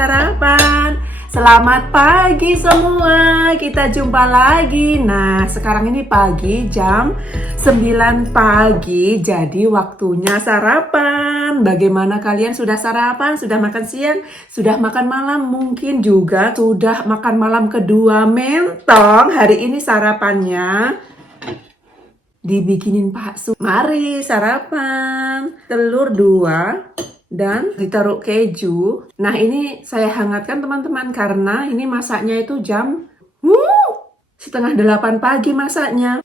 sarapan. Selamat pagi semua, kita jumpa lagi. Nah, sekarang ini pagi jam 9 pagi, jadi waktunya sarapan. Bagaimana kalian, sudah sarapan, sudah makan siang, sudah makan malam, mungkin juga sudah makan malam kedua mentong. Hari ini sarapannya dibikinin Pak Su. Mari sarapan, telur 2 dan ditaruh keju. Nah, ini saya hangatkan teman-teman karena ini masaknya itu jam setengah 8 pagi masaknya.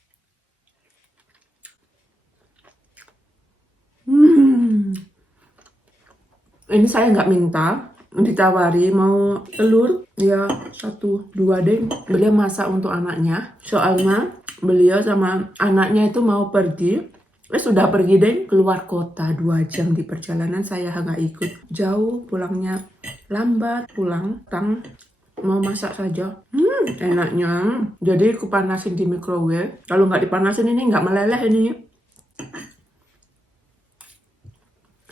Ini saya nggak minta, ditawari mau telur, ya 1-2 deh. Beliau masak untuk anaknya, soalnya beliau sama anaknya itu mau pergi. Sudah pergi deh keluar kota 2 jam di perjalanan, saya nggak ikut. Jauh, pulangnya lambat, pulang mau masak saja. Enaknya. Jadi aku panasin di microwave. Kalau nggak dipanasin ini nggak meleleh ini.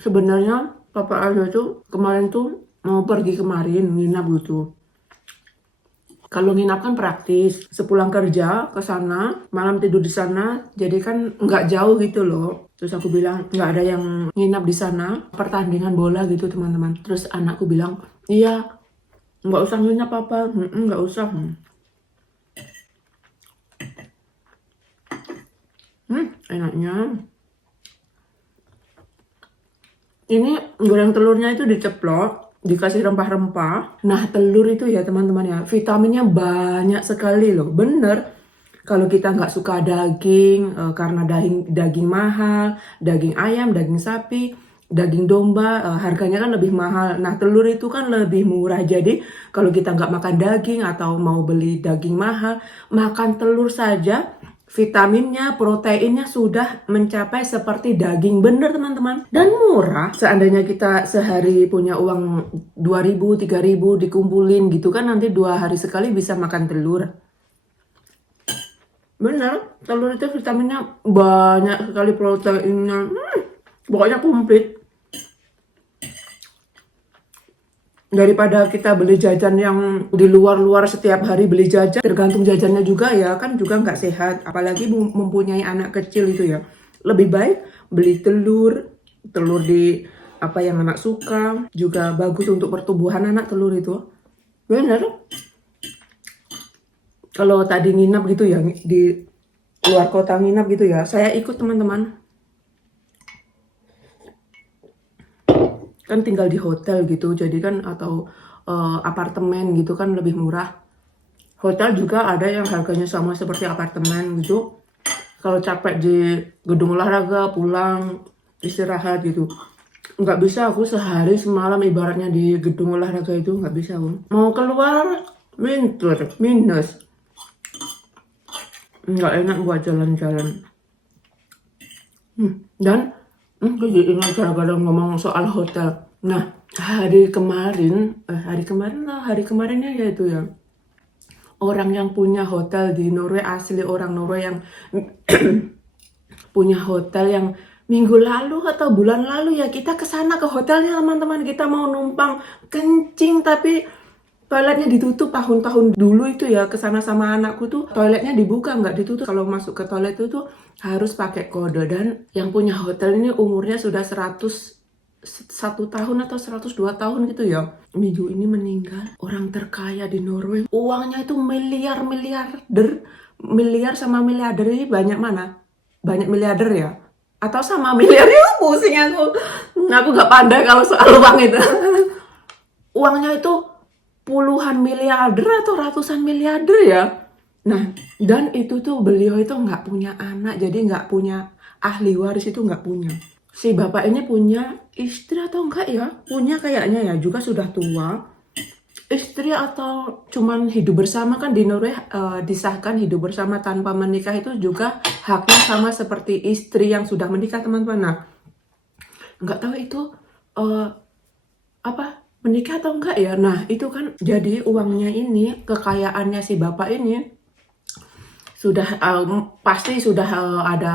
Sebenarnya Papa Aldo tuh kemarin tuh mau pergi kemarin nginap gitu. Kalau nginap kan praktis, sepulang kerja ke sana, malam tidur di sana, jadi kan nggak jauh gitu loh. Terus aku bilang nggak ada yang nginap di sana, pertandingan bola gitu teman-teman. Terus anakku bilang, iya nggak usah nginap apa, nggak usah. Enaknya. Ini goreng telurnya itu diceplok, dikasih rempah-rempah. Nah, telur itu ya teman-teman ya, vitaminnya banyak sekali loh. Bener, kalau kita nggak suka daging, karena daging mahal, daging ayam, daging sapi, daging domba, harganya kan lebih mahal. Nah, telur itu kan lebih murah. Jadi, kalau kita nggak makan daging atau mau beli daging mahal, makan telur saja, vitaminnya, proteinnya sudah mencapai seperti daging, bener teman-teman. Dan murah, seandainya kita sehari punya uang 2.000, 3.000 dikumpulin gitu kan, nanti 2 hari sekali bisa makan telur. Bener, telur itu vitaminnya banyak sekali, proteinnya, pokoknya komplit. Daripada kita beli jajan yang di luar-luar setiap hari beli jajan, tergantung jajannya juga ya, kan juga nggak sehat. Apalagi mempunyai anak kecil itu ya. Lebih baik beli telur di apa yang anak suka, juga bagus untuk pertumbuhan anak telur itu. Bener. Kalau tadi nginap gitu ya, di luar kota nginap gitu ya, saya ikut teman-teman. Kan tinggal di hotel gitu, jadi kan atau apartemen gitu kan lebih murah. Hotel juga ada yang harganya sama seperti apartemen gitu. Kalau capek di gedung olahraga, pulang istirahat gitu, nggak bisa aku sehari semalam ibaratnya di gedung olahraga itu, nggak bisa aku. Mau keluar winter minus, nggak enak buat jalan-jalan. Dan jadi ingat gara-gara ngomong soal hotel. Nah, hari kemarinnya ya itu ya, orang yang punya hotel di Norway, asli orang Norway yang punya hotel yang minggu lalu atau bulan lalu ya, kita ke sana ke hotelnya teman-teman, kita mau numpang kencing tapi toiletnya ditutup. Tahun-tahun dulu itu ya, kesana sama anakku tuh toiletnya dibuka, nggak ditutup. Kalau masuk ke toilet itu tuh harus pakai kode. Dan yang punya hotel ini umurnya sudah 101 tahun atau 102 tahun gitu ya. Minggu ini meninggal, orang terkaya di Norway. Uangnya itu miliar sama miliarder. Ini banyak mana? Banyak miliarder ya? Atau sama miliar ya? Pusing aku. Aku nggak pandai kalau soal uang itu. Uangnya itu puluhan miliarder atau ratusan miliarder ya. Nah, dan itu tuh beliau itu nggak punya anak, jadi nggak punya ahli waris, itu nggak punya. Si bapak ini punya istri atau enggak ya? Punya kayaknya ya, juga sudah tua. Istri atau cuman hidup bersama, kan di Norway disahkan hidup bersama tanpa menikah itu juga haknya sama seperti istri yang sudah menikah teman-teman. Nah, nggak tahu itu menikah atau enggak ya. Nah, itu kan jadi uangnya ini, kekayaannya si bapak ini sudah pasti sudah ada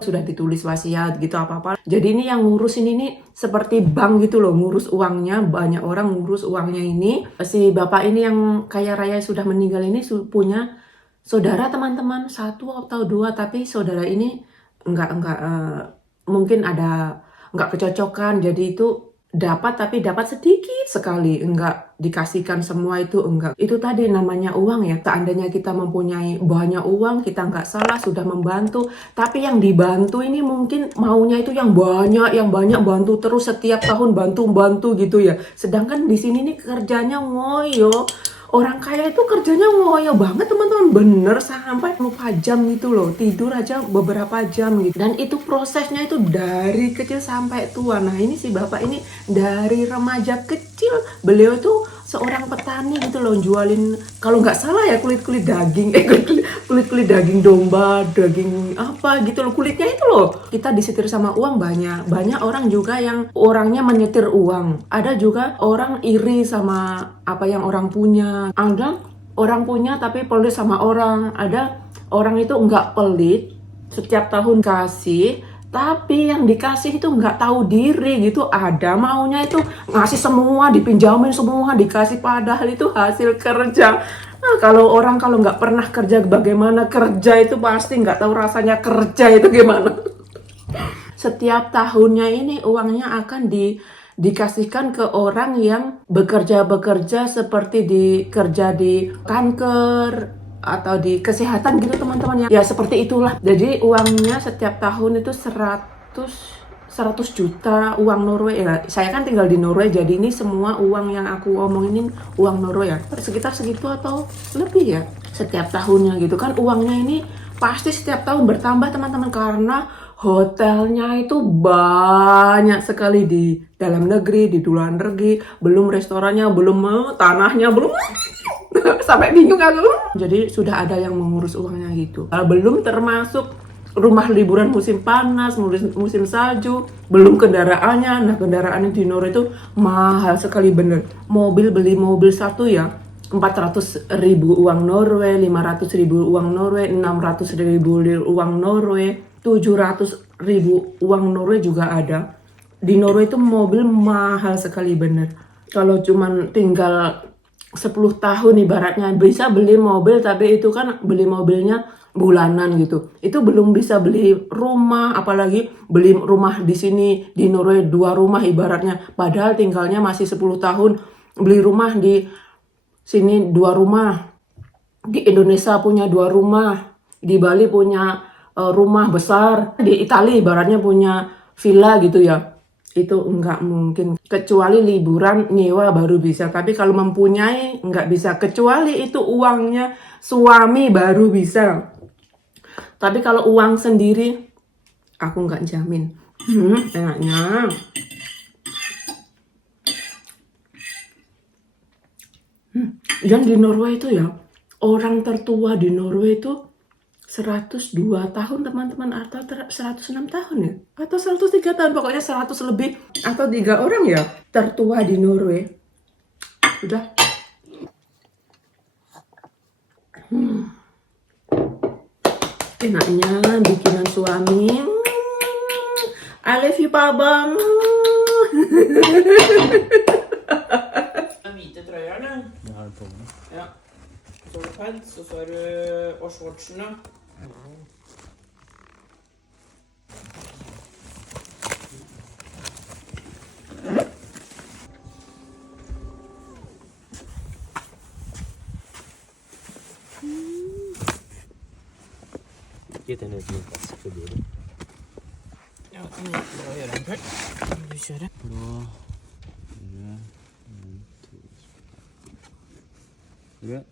sudah ditulis wasiat gitu apa-apa. Jadi ini yang ngurusin ini seperti bank gitu loh, ngurus uangnya, banyak orang ngurus uangnya ini. Si bapak ini yang kaya raya sudah meninggal ini punya saudara teman-teman, satu atau dua, tapi saudara ini enggak mungkin ada enggak kecocokan, jadi itu dapat tapi dapat sedikit sekali, enggak dikasihkan semua itu, enggak. Itu tadi namanya uang ya, seandainya kita mempunyai banyak uang, kita enggak salah sudah membantu, tapi yang dibantu ini mungkin maunya itu yang banyak bantu terus setiap tahun bantu gitu ya. Sedangkan di sini nih kerjanya ngoyo. Orang kaya itu kerjanya ngoyo banget teman-teman, bener sampai lupa jam gitu loh, tidur aja beberapa jam gitu. Dan itu prosesnya itu dari kecil sampai tua. Nah ini si bapak ini dari remaja kecil, beliau itu seorang petani gitu loh, jualin kalau nggak salah ya kulit-kulit daging, kulit-kulit daging domba, daging apa gitu loh, kulitnya itu loh. Kita disetir sama uang banyak orang juga yang orangnya menyetir uang. Ada juga orang iri sama apa yang orang punya. Ada orang punya tapi pelit sama orang. Ada orang itu nggak pelit, setiap tahun kasih, tapi yang dikasih itu nggak tahu diri gitu. Ada maunya itu ngasih semua, dipinjamin semua, dikasih, padahal itu hasil kerja. Nah, kalau nggak pernah kerja, bagaimana kerja itu pasti nggak tahu rasanya kerja itu gimana. Setiap tahunnya ini uangnya akan dikasihkan ke orang yang bekerja seperti kerja di kanker atau di kesehatan gitu teman-teman ya seperti itulah. Jadi uangnya setiap tahun itu 100 juta uang Norway ya. Saya kan tinggal di Norway, jadi ini semua uang yang aku omongin uang Norway ya, sekitar segitu atau lebih ya setiap tahunnya gitu kan. Uangnya ini pasti setiap tahun bertambah teman-teman, karena hotelnya itu banyak sekali di dalam negeri, di luar negeri, belum restorannya, belum tanahnya, belum sampai bingung aku. Jadi sudah ada yang mengurus uangnya gitu. Belum termasuk rumah liburan musim panas, musim salju, belum kendaraannya. Nah kendaraannya di Norway itu mahal sekali bener. Beli mobil satu ya 400.000 uang Norway, 500.000 uang Norway, 600.000 uang Norway, 700.000 uang Norway juga ada. Di Norway itu mobil mahal sekali bener. Kalau cuman tinggal 10 tahun ibaratnya bisa beli mobil, tapi itu kan beli mobilnya bulanan gitu. Itu belum bisa beli rumah, apalagi beli rumah di sini di Norway 2 rumah ibaratnya. Padahal tinggalnya masih 10 tahun. Beli rumah di sini 2 rumah. Di Indonesia punya 2 rumah. Di Bali punya rumah besar. Di Italia ibaratnya punya villa gitu ya. Itu enggak mungkin, kecuali liburan nyewa baru bisa. Tapi kalau mempunyai enggak bisa, kecuali itu uangnya suami baru bisa. Tapi kalau uang sendiri aku enggak jamin. Enaknya. Dan di Norway itu ya, orang tertua di Norway itu 102 tahun teman-teman, atau 106 tahun ya, atau 103 tahun, pokoknya 100 lebih, atau 3 orang ya tertua di Norway. Udah. Enaknya bikinan suami. I love you, Pabang. Hvite trøyerne. Ja. Så har du pads, og så har du og shortsene. Gitt en liten plass for bilen. Ja, det er bra å gjøre en kveld. Kan du kjøre? Blå, rød, 1, 2, rød.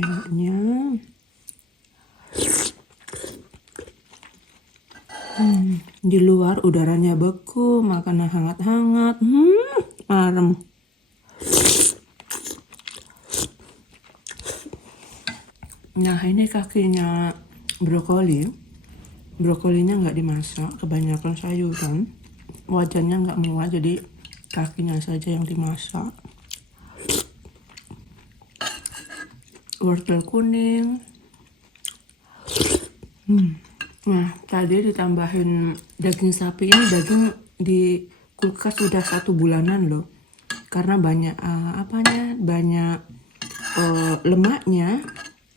enaknya. Di luar udaranya beku, makanan hangat-hangat. Arem. Nah, ini kakinya brokoli. Brokolinya nggak dimasak, kebanyakan sayuran. Wajannya nggak muat, jadi kakinya saja yang dimasak. Wortel kuning. Nah, tadi ditambahin daging sapi. Ini daging di kulkas sudah 1 bulanan loh. Karena banyak banyak lemaknya.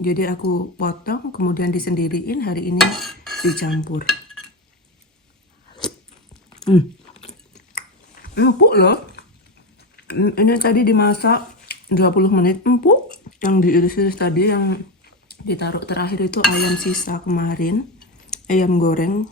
Jadi aku potong, kemudian disendiriin, hari ini dicampur. Empuk loh. Ini tadi dimasak 20 menit, empuk. Yang diiris-iris tadi, yang ditaruh terakhir itu ayam sisa kemarin, ayam goreng.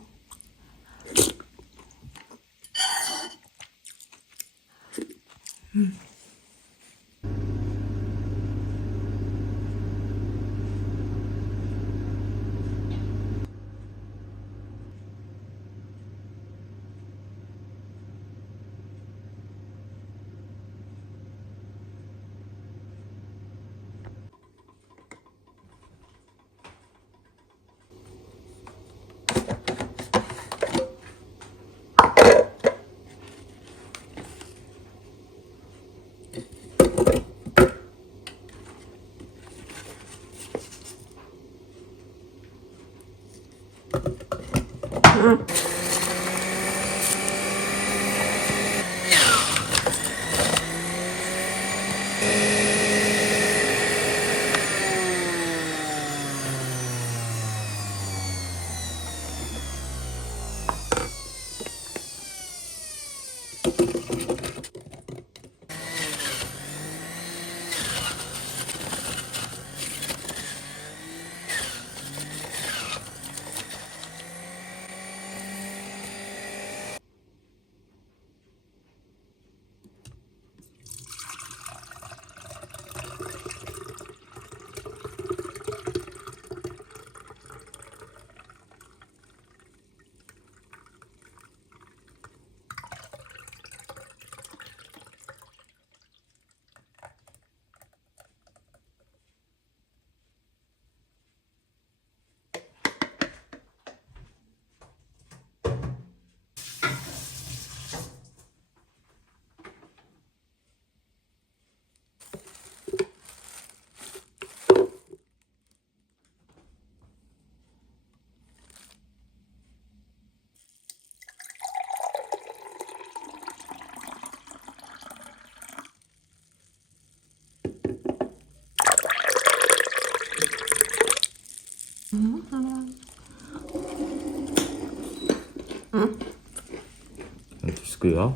Terus gue ya.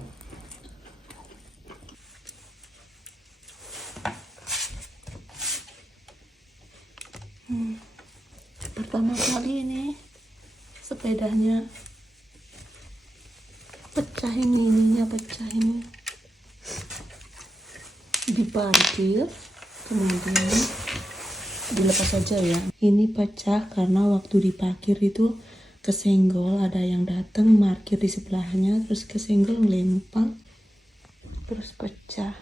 Pertama kali ini sepedanya pecah, ininya pecah, ini diparkir kemudian dilepas saja ya. Ini pecah karena waktu diparkir itu kesenggol, ada yang datang parkir di sebelahnya, terus kesenggol, ngelempang, terus pecah.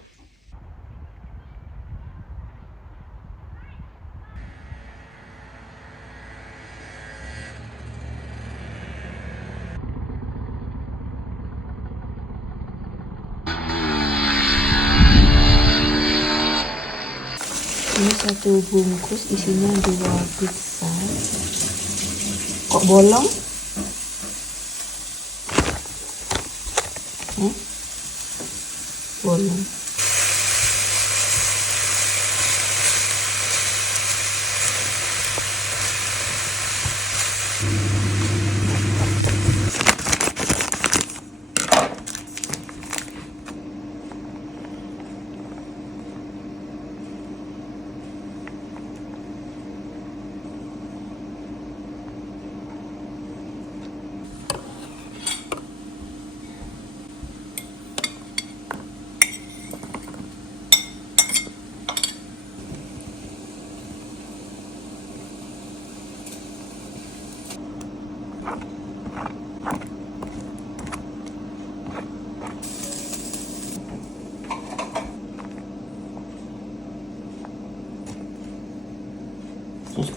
Ini 1 bungkus, isinya 2 pizza. Kok bolong? Bolong.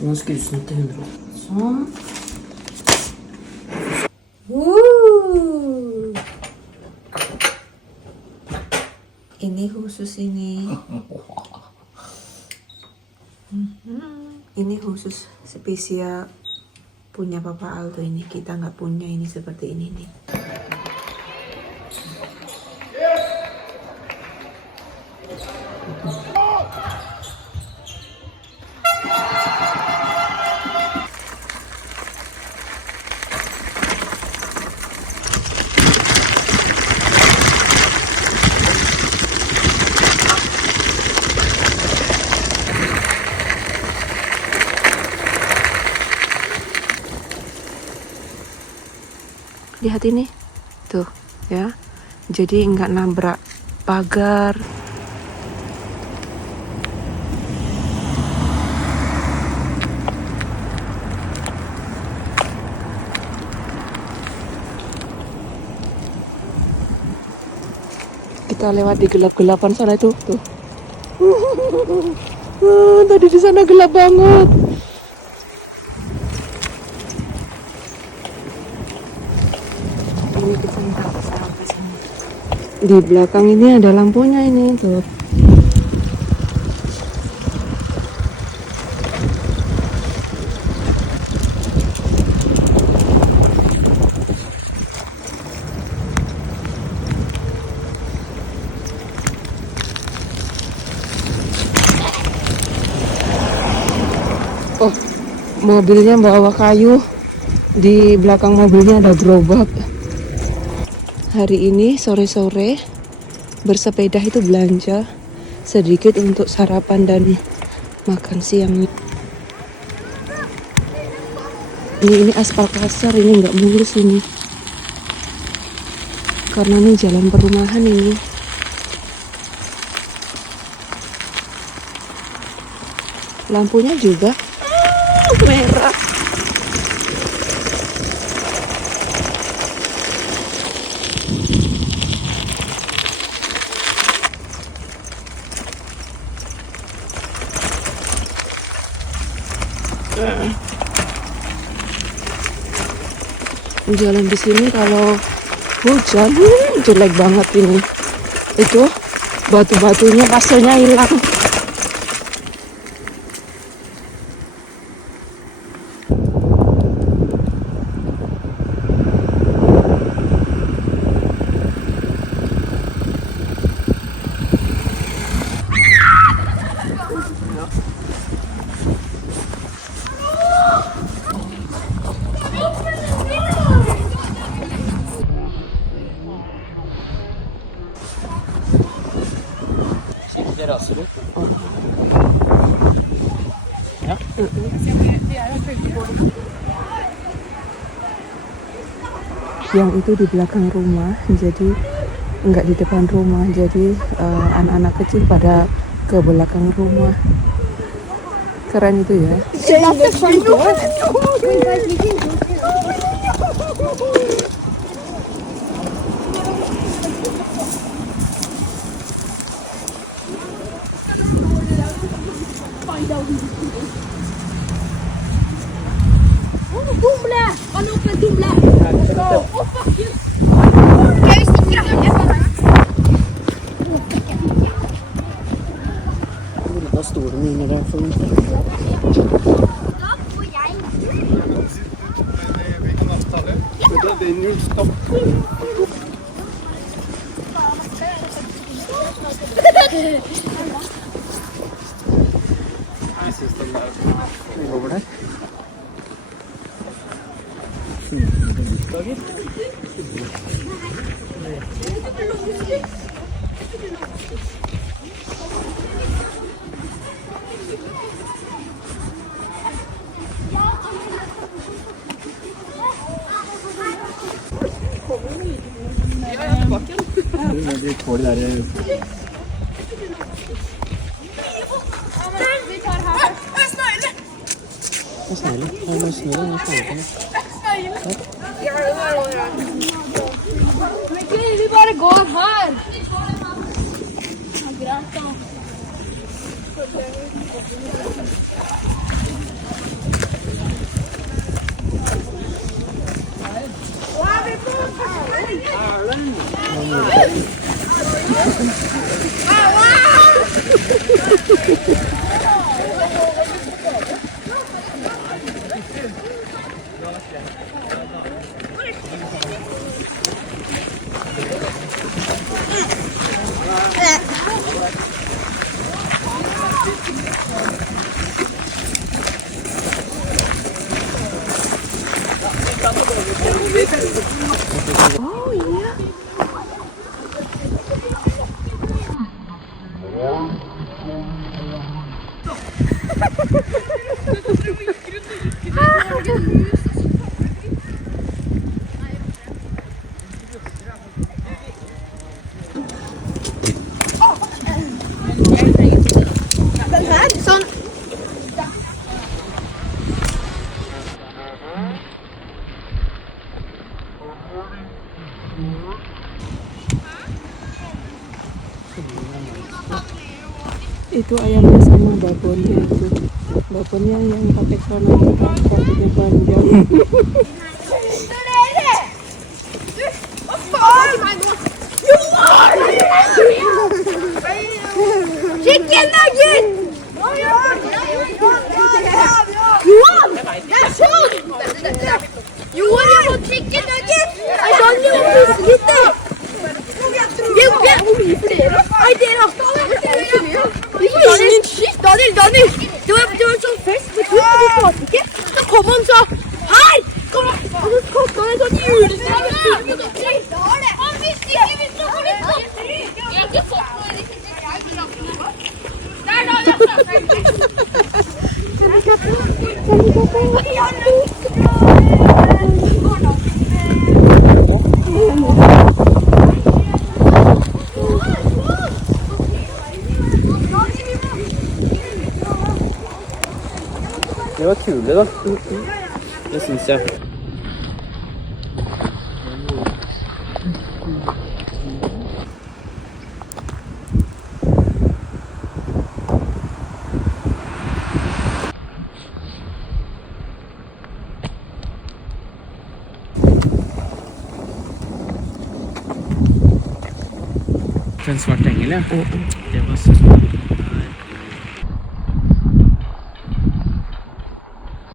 Nå skal du snu til 100. Sånn. Ini khusus ini. Ini khusus spesial punya Papa Aldo ini. Kita nggak punya ini seperti ini nih. Lihat ini, tuh ya. Jadi nggak nabrak pagar. Kita lewat di gelap-gelapan sana itu, tuh. Tadi di sana gelap banget. Ini kita nggak apa sini. Di belakang ini ada lampunya ini tuh. Oh, mobilnya bawa kayu. Di belakang mobilnya ada gerobak. Hari ini sore-sore bersepeda itu belanja sedikit untuk sarapan dan makan siang. Ini aspal kasar, ini nggak mulus ini. Karena ini jalan perumahan ini. Lampunya juga merah. Jalan di sini kalau hujan jelek banget ini. Itu batu-batunya pasirnya hilang. Yang itu di belakang rumah, jadi nggak di depan rumah, jadi anak-anak kecil pada ke belakang rumah. Keren itu ya. Vi bare går her. Greit da. Itu ayamnya sama babonnya itu. Babonnya yang pakai celana hitam, rambutnya panjang. Chicken nugget! Johan! Jeg så Johan, jeg får chicken nugget! Daniel, hvor mye flytter? Nei, dere Daniel! Det var en sånn fest med tutt, og vi klarte ikke. Så kom han og sa her! Kom! Og så kastet han en sånn julestrek og fylte på dere. Han visste ikke vi skulle få litt godteri. Jeg har ikke fått noe i disse Det var kule, da. Det syns jeg. En svart engel, ja. Det var så